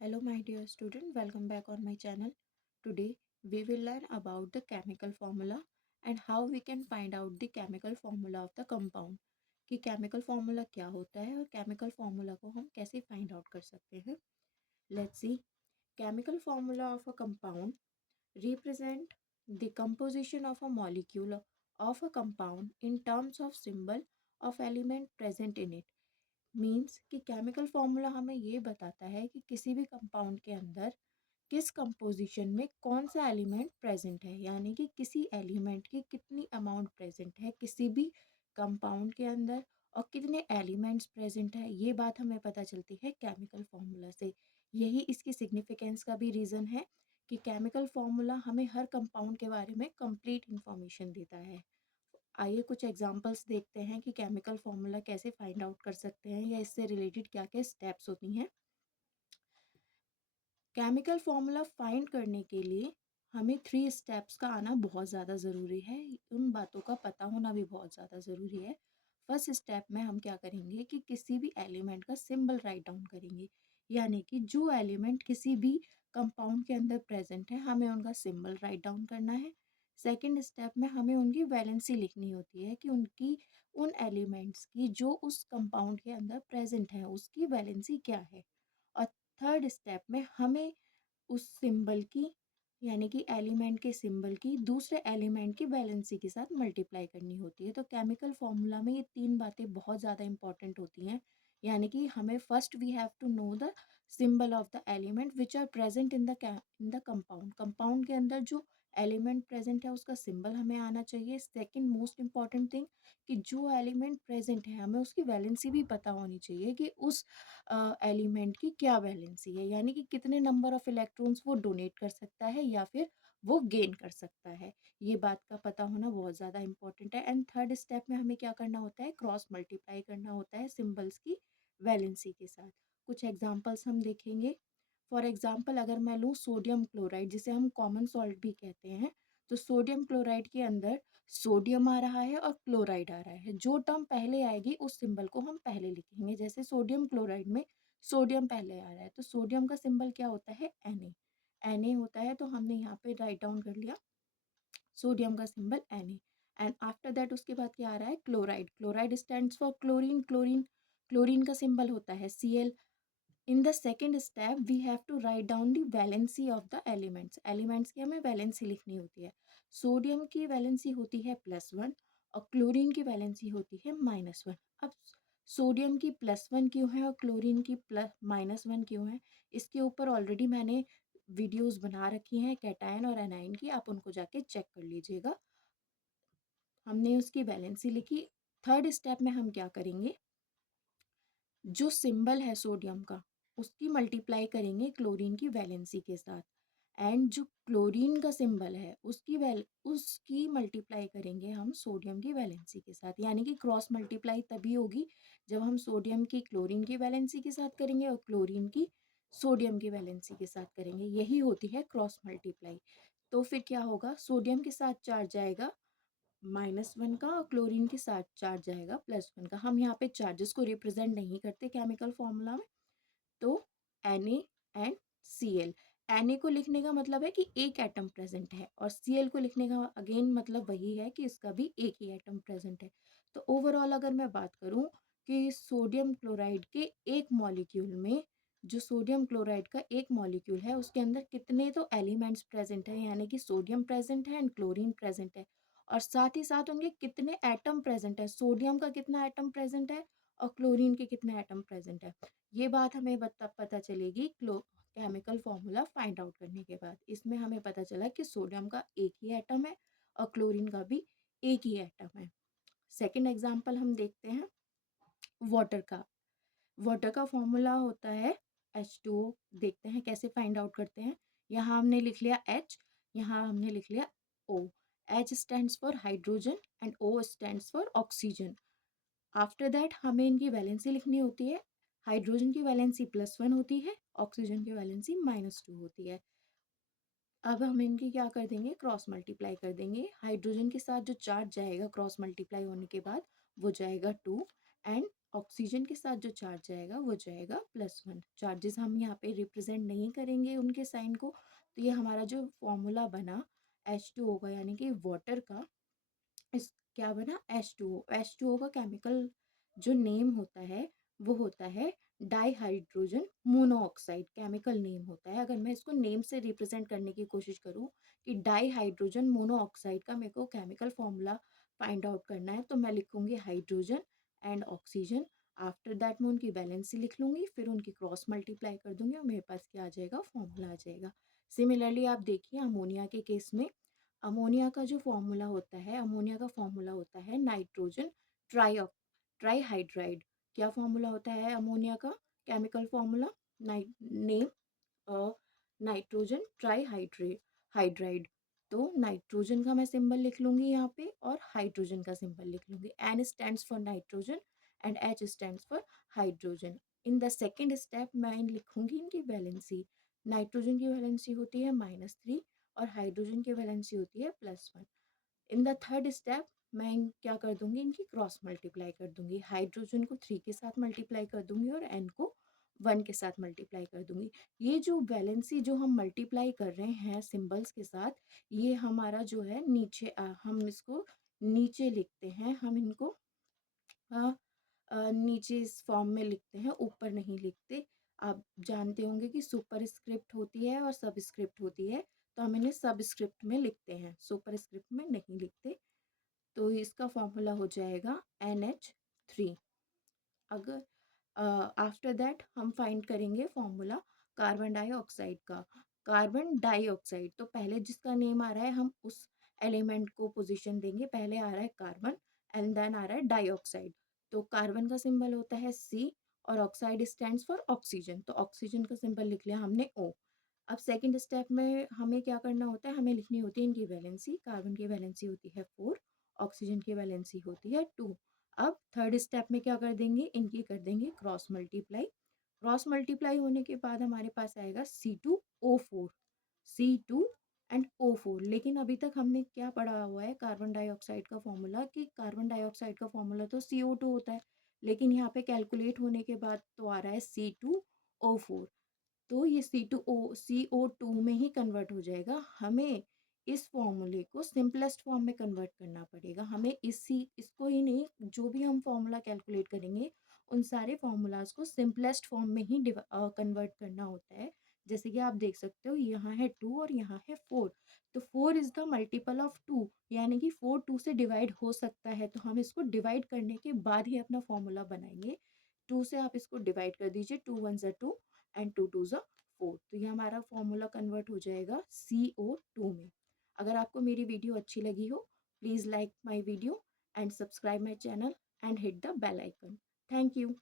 Hello, my dear student. Welcome back on my channel. Today, we will learn about the chemical formula and how we can find out the chemical formula of the compound. कि chemical formula क्या होता है और chemical formula को हम कैसे find out कर सकते हैं. Let's see. Chemical formula of a compound represent the composition of a molecule of a compound in terms of symbol of element present in it. Means कि केमिकल फॉर्मूला हमें ये बताता है कि किसी भी कंपाउंड के अंदर किस कंपोजिशन में कौन सा एलिमेंट प्रेजेंट है, यानी कि किसी एलिमेंट की कितनी अमाउंट प्रेजेंट है किसी भी कंपाउंड के अंदर और कितने एलिमेंट्स प्रेजेंट है, ये बात हमें पता चलती है केमिकल फॉर्मूला से. यही इसकी सिग्निफिकेंस का भी रीज़न है कि केमिकल फॉर्मूला हमें हर कंपाउंड के बारे में कंप्लीट इंफॉर्मेशन देता है. आइए कुछ एग्जांपल्स देखते हैं कि केमिकल फॉर्मूला कैसे फाइंड आउट कर सकते हैं या इससे रिलेटेड क्या क्या स्टेप्स होती हैं. केमिकल फॉर्मूला फाइंड करने के लिए हमें 3 स्टेप्स का आना बहुत ज़्यादा ज़रूरी है. उन बातों का पता होना भी बहुत ज़्यादा ज़रूरी है. फर्स्ट स्टेप में हम क्या करेंगे कि किसी भी एलिमेंट का सिंबल राइट डाउन करेंगे, यानी कि जो एलिमेंट किसी भी कंपाउंड के अंदर प्रेजेंट है हमें उनका सिंबल राइट डाउन करना है. सेकेंड स्टेप में हमें उनकी वैलेंसी लिखनी होती है कि उनकी उन एलिमेंट्स की जो उस कंपाउंड के अंदर प्रेजेंट है उसकी वैलेंसी क्या है. और थर्ड स्टेप में हमें उस सिंबल की, यानी कि एलिमेंट के सिंबल की दूसरे एलिमेंट की वैलेंसी के साथ मल्टीप्लाई करनी होती है. तो केमिकल फॉर्मूला में ये 3 बातें बहुत ज़्यादा इंपॉर्टेंट होती हैं, यानी कि हमें first we have to know the symbol of the element which are present in the compound. Compound के अंदर जो एलिमेंट प्रेजेंट है उसका सिंबल हमें आना चाहिए. सेकेंड मोस्ट इंपॉर्टेंट थिंग कि जो एलिमेंट प्रेजेंट है हमें उसकी वैलेंसी भी पता होनी चाहिए कि उस एलिमेंट की क्या वैलेंसी है, यानी कि कितने नंबर ऑफ इलेक्ट्रॉन्स वो डोनेट कर सकता है या फिर वो गेन कर सकता है. ये बात का पता होना बहुत ज़्यादा इंपॉर्टेंट है. एंड थर्ड स्टेप में हमें क्या करना होता है, क्रॉस मल्टीप्लाई करना होता है सिंबल्स की वैलेंसी के साथ. कुछ एग्जांपल्स हम देखेंगे. फॉर एग्जांपल अगर मैं लूँ सोडियम क्लोराइड, जिसे हम कॉमन सॉल्ट भी कहते हैं, तो सोडियम क्लोराइड के अंदर सोडियम आ रहा है और क्लोराइड आ रहा है. जो टर्म पहले आएगी उस सिंबल को हम पहले लिखेंगे. जैसे सोडियम क्लोराइड में सोडियम पहले आ रहा है तो सोडियम का सिंबल क्या होता है, Na होता है. तो हमने यहाँ पे राइट डाउन कर लिया सोडियम का symbol Na. And after that उसके बाद क्या आ रहा है, chloride. Chloride stands for chlorine. Chlorine का सिंबल होता है Cl. In the second step we have to write down the valency of the elements की हमें वैलेंसी लिखनी होती है. सोडियम की वैलेंसी होती है +1 और क्लोरीन की वैलेंसी होती है -1. अब सोडियम की +1 क्यों है और क्लोरीन की -1 क्यों है, इसके ऊपर ऑलरेडी मैंने वीडियोस बना रखी हैं कैटायन और एनाइन की, आप उनको जाके चेक कर लीजिएगा. हमने उसकी वैलेंसी लिखी. थर्ड स्टेप में हम क्या करेंगे, जो सिंबल है सोडियम का उसकी मल्टीप्लाई करेंगे क्लोरीन की वैलेंसी के साथ. एंड जो क्लोरीन का सिंबल है उसकी मल्टीप्लाई करेंगे हम सोडियम की वैलेंसी के साथ. यानी कि क्रॉस मल्टीप्लाई तभी होगी जब हम सोडियम की क्लोरीन की वैलेंसी के साथ करेंगे और क्लोरीन की सोडियम की वैलेंसी के साथ करेंगे. यही होती है क्रॉस मल्टीप्लाई. तो फिर क्या होगा, सोडियम के साथ चार्ज जाएगा -1 का और क्लोरीन के साथ चार्ज जाएगा +1 का. हम यहाँ पे चार्जेस को रिप्रेजेंट नहीं करते केमिकल फॉर्मूला में. तो Na एंड Cl. Na को लिखने का मतलब है कि एक एटम प्रेजेंट है और Cl को लिखने का अगेन मतलब वही है कि इसका भी एक ही एटम प्रेजेंट है. तो ओवरऑल अगर मैं बात करूं कि सोडियम क्लोराइड के एक मॉलिक्यूल में, जो सोडियम क्लोराइड का एक मॉलिक्यूल है उसके अंदर कितने तो एलिमेंट्स प्रेजेंट है, यानी कि सोडियम प्रेजेंट है एंड क्लोरीन प्रेजेंट है, और साथ ही साथ उनके कितने एटम प्रेजेंट है, सोडियम का कितना एटम प्रेजेंट है और क्लोरीन के कितने एटम प्रेजेंट है. ये बात हमें पता चलेगी केमिकल फॉर्मूला फाइंड आउट करने के बाद. इसमें हमें पता चला कि सोडियम का एक ही एटम है और क्लोरीन का भी एक ही एटम है. सेकेंड एग्जाम्पल हम देखते हैं वाटर का. वाटर का फॉर्मूला होता है H2O. देखते हैं कैसे फाइंड आउट करते हैं. यहाँ हमने लिख लिया H, यहाँ हमने लिख लिया O. H stands for hydrogen and O stands for oxygen. After that हमें इनकी वैलेंसी लिखनी होती है. हाइड्रोजन की वैलेंसी +1 होती है, ऑक्सीजन की वैलेंसी -2 होती है. अब हम इनकी क्या कर देंगे, क्रॉस मल्टीप्लाई कर देंगे. हाइड्रोजन के साथ जो चार्ज जाएगा क्रॉस मल्टीप्लाई होने के बाद वो जाएगा 2 एंड ऑक्सीजन के साथ जो चार्ज जाएगा वो जाएगा +1। चार्जेस हम यहाँ पे रिप्रेजेंट नहीं करेंगे उनके साइन को, तो ये हमारा जो फॉर्मूला बना H2O का यानी कि वाटर का, इस क्या बना H2O। H2O का केमिकल जो नेम होता है वो होता है डाईहाइड्रोजन मोनोऑक्साइड, केमिकल नेम होता है। अगर मैं इसको नेम से रिप्रेजेंट करने की कोशिश करूँ कि डाईहाइड्रोजन मोनोऑक्साइड का मेरे को केमिकल फॉर्मूला फाइंड आउट करना है, तो मैं लिखूंगी hydrogen and oxygen. After that मैं उनकी वैलेंसी लिख लूंगी, फिर उनकी क्रॉस मल्टीप्लाई कर दूंगी और मेरे पास क्या आ जाएगा, फॉर्मूला आ जाएगा। सिमिलरली आप देखिए अमोनिया के केस में, अमोनिया का जो फॉर्मूला होता है, अमोनिया का फॉर्मूला होता है नाइट्रोजन ट्राई ट्राईहाइड्राइड। क्या फॉर्मूला होता है अमोनिया का, chemical formula, name nitrogen hydride. तो नाइट्रोजन का मैं सिंबल लिख लूंगी यहाँ पे और हाइड्रोजन का सिंबल लिख लूंगी। N stands for nitrogen and H stands for hydrogen. In the second step मैं लिखूंगी इनकी वैलेंसी। नाइट्रोजन की वैलेंसी होती है -3 और हाइड्रोजन की वैलेंसी होती है +1। इन द थर्ड स्टेप मैं क्या कर दूंगी, इनकी क्रॉस मल्टीप्लाई कर दूंगी। हाइड्रोजन को 3 के साथ मल्टीप्लाई कर दूंगी और एन को 1 के साथ मल्टीप्लाई कर दूंगी। ये जो वैलेंसी जो हम मल्टीप्लाई कर रहे हैं सिंबल्स के साथ, ये हमारा जो है नीचे हम इसको नीचे लिखते हैं, हम इनको नीचे इस फॉर्म में लिखते हैं, ऊपर नहीं लिखते। आप जानते होंगे कि सुपर स्क्रिप्ट होती है और सब स्क्रिप्ट होती है, तो हम इन्हें सब स्क्रिप्ट में लिखते हैं, सुपर स्क्रिप्ट में नहीं लिखते। तो इसका फॉर्मूला हो जाएगा NH3। अगर आफ्टर दैट हम फाइंड करेंगे फॉर्मूला कार्बन डाइऑक्साइड का। कार्बन डाइऑक्साइड, तो पहले जिसका नेम आ रहा है हम उस एलिमेंट को पोजीशन देंगे। पहले आ रहा है कार्बन एंड देन आ रहा है डाइऑक्साइड। तो कार्बन का सिंबल होता है C और ऑक्साइड स्टैंड्स फॉर ऑक्सीजन, तो ऑक्सीजन का सिंबल लिख लिया हमने O। अब सेकंड स्टेप में हमें क्या करना होता है, हमें लिखनी होती है इनकी वैलेंसी। कार्बन की वैलेंसी होती है 4, ऑक्सीजन की वैलेंसी होती है 2। अब थर्ड स्टेप में क्या कर देंगे, इनकी कर देंगे क्रॉस मल्टीप्लाई। क्रॉस मल्टीप्लाई होने के बाद हमारे पास आएगा C2O4, C2 एंड O4। लेकिन अभी तक हमने क्या पढ़ा हुआ है कार्बन डाइऑक्साइड का फॉर्मूला, कि कार्बन डाइऑक्साइड का फॉर्मूला तो CO2 होता है, लेकिन यहाँ पे कैलकुलेट होने के बाद तो आ रहा है C2O4। तो ये CO2 में ही कन्वर्ट हो जाएगा। हमें इस फॉर्मूले को सिंपलेस्ट फॉर्म में कन्वर्ट करना पड़ेगा। हमें इसको ही नहीं, जो भी हम फॉर्मूला कैलकुलेट करेंगे उन सारे फॉर्मूलाज को सिंपलेस्ट फॉर्म में ही कन्वर्ट करना होता है। जैसे कि आप देख सकते हो यहाँ है 2 और यहाँ है 4, तो 4 इज द मल्टीपल ऑफ 2, यानी कि 4 2 से डिवाइड हो सकता है, तो हम इसको डिवाइड करने के बाद ही अपना फॉर्मूला बनाएंगे। 2 से आप इसको डिवाइड कर दीजिए, 2 1 ज़ा 2 एंड 2 2 ज़ा 4, तो ये हमारा फॉर्मूला कन्वर्ट हो जाएगा CO2 में। अगर आपको मेरी वीडियो अच्छी लगी हो, please like my video and subscribe my channel and hit the bell icon. Thank you.